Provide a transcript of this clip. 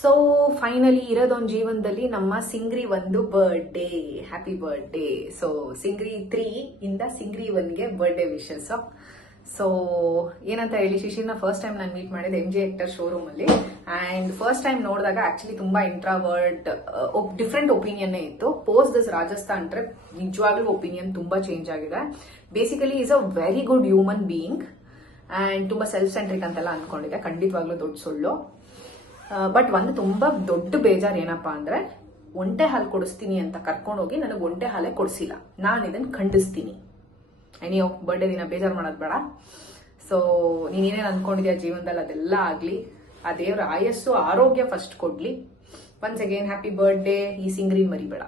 So finally ಇರೋದೊಂದು ಜೀವನದಲ್ಲಿ ನಮ್ಮ ಸಿಂಗ್ರಿ ಒಂದು ಬರ್ಡೇ. Happy birthday. ಸೊ ಸಿಂಗ್ರಿ 3 ಇಂದ ಸಿಂಗ್ರಿ 1ಗೆ ಬರ್ಡೇ ವಿಶಸ್. ಸೊ ಏನಂತ ಹೇಳಿ, ಶಿಶಿರ್ನ ಫಸ್ಟ್ ಟೈಮ್ ನಾನು ಮೀಟ್ ಮಾಡಿದೆ MG ಹೆಕ್ಟರ್ ಶೋರೂಮ್ ಅಲ್ಲಿ. ಅಂಡ್ ಫಸ್ಟ್ ಟೈಮ್ ನೋಡಿದಾಗ ಆಕ್ಚುಲಿ ತುಂಬಾ ಇಂಟ್ರಾವರ್ಟ್, ಡಿಫ್ರೆಂಟ್ ಒಪಿನಿಯನ್ ಇತ್ತು. ಪೋಸ್ಟ್ ದಿಸ್ ರಾಜಸ್ಥಾನ್ ಟ್ರಿಪ್ ನಿಜವಾಗ್ಲೂ ಒಪಿನಿಯನ್ ತುಂಬಾ ಚೇಂಜ್ ಆಗಿದೆ. Basically is a very good human being and ತುಂಬಾ ಸೆಲ್ಫ್ ಸೆಂಟ್ರಿಕ್ ಅಂತೆಲ್ಲ ಅನ್ಕೊಂಡಿದ್ದೆ. ಖಂಡಿತವಾಗ್ಲೂ ದೊಡ್ಡ ಸುಳ್ಳು. ಬಟ್ ಒಂದು ತುಂಬಾ ದೊಡ್ಡ ಬೇಜಾರ್ ಏನಪ್ಪಾ ಅಂದ್ರೆ, ಒಂಟೆ ಹಾಲು ಕೊಡಿಸ್ತೀನಿ ಅಂತ ಕರ್ಕೊಂಡೋಗಿ ನನಗೆ ಒಂಟೆ ಹಾಲೇ ಕೊಡಿಸಿಲ್ಲ. ನಾನು ಇದನ್ನ ಖಂಡಿಸ್ತೀನಿ. ನೀವು ಬರ್ಡೇ ದಿನ ಬೇಜಾರು ಮಾಡೋದು ಬೇಡ. ಸೊ ನೀನೇನೇನು ಅನ್ಕೊಂಡಿದ್ಯಾ ಜೀವನದಲ್ಲಿ ಅದೆಲ್ಲ ಆಗ್ಲಿ. ಆ ದೇವ್ರ ಆಯಸ್ಸು ಆರೋಗ್ಯ ಫಸ್ಟ್ ಕೊಡ್ಲಿ. Once again happy birthday. ಈ ಸಿಂಗ್ರಿ ಮರಿಬೇಡ.